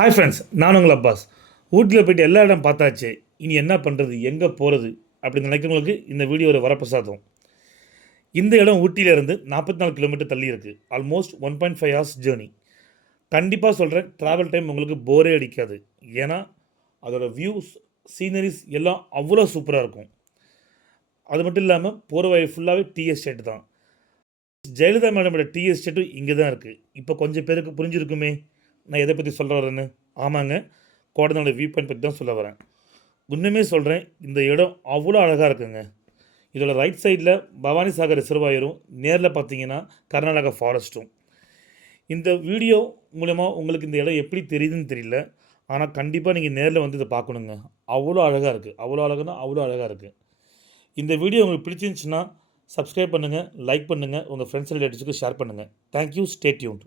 Hi friends, நான் உங்கள் Abbas. ஊட்டியில் போய்ட்டு எல்லா இடம் பார்த்தாச்சு. இனி என்ன பண்ணுறது, எங்கே போகிறது அப்படின்னு நினைக்கிறவங்களுக்கு இந்த வீடியோ ஒரு வரப்பிரசாதம். இந்த இடம் ஊட்டியிலேருந்து 44 கிலோமீட்டர் தள்ளி இருக்குது. Almost 1.5 hours journey. கண்டிப்பாக சொல்கிறேன், ட்ராவல் டைம் உங்களுக்கு போரே அடிக்காது. ஏன்னா அதோடய வியூஸ், சீனரிஸ் எல்லாம் அவ்வளோ சூப்பராக இருக்கும். அது மட்டும் இல்லாமல் போகிற வழி ஃபுல்லாகவே டீ எஸ்டேட் தான். ஜெயலலிதா மேடமோட டீ எஸ்டேட்டும் இங்கே தான் இருக்குது. இப்போ கொஞ்சம் பேருக்கு புரிஞ்சிருக்குமே நான் எதை பற்றி சொல்ல வரேன்னு. ஆமாங்க, கோடனோட வியூ பாயிண்ட் பற்றி தான் சொல்ல வரேன். இன்னுமே சொல்கிறேன், இந்த இடம் அவ்வளோ அழகாக இருக்குங்க. இதோட ரைட் சைடில் பவானி சாகர் ரிசர்வாயரும், நேரில் பார்த்தீங்கன்னா கர்நாடகா ஃபாரஸ்ட்டும். இந்த வீடியோ மூலமா உங்களுக்கு இந்த இடம் எப்படி தெரியுதுன்னு தெரியல. ஆனால் கண்டிப்பாக நீங்கள் நேரில் வந்து இதை பார்க்கணுங்க. அவ்வளோ அழகாக இருக்குது. அவ்வளோ அழகுனா அவ்வளோ அழகாக இருக்குது. இந்த வீடியோ உங்களுக்கு பிடிச்சிருந்துச்சுன்னா சப்ஸ்கிரைப் பண்ணுங்கள், லைக் பண்ணுங்கள், உங்கள் ஃப்ரெண்ட்ஸ் ரிலேட்டிவ்ஸுக்கு ஷேர் பண்ணுங்கள். தேங்க்யூ. Stay tuned.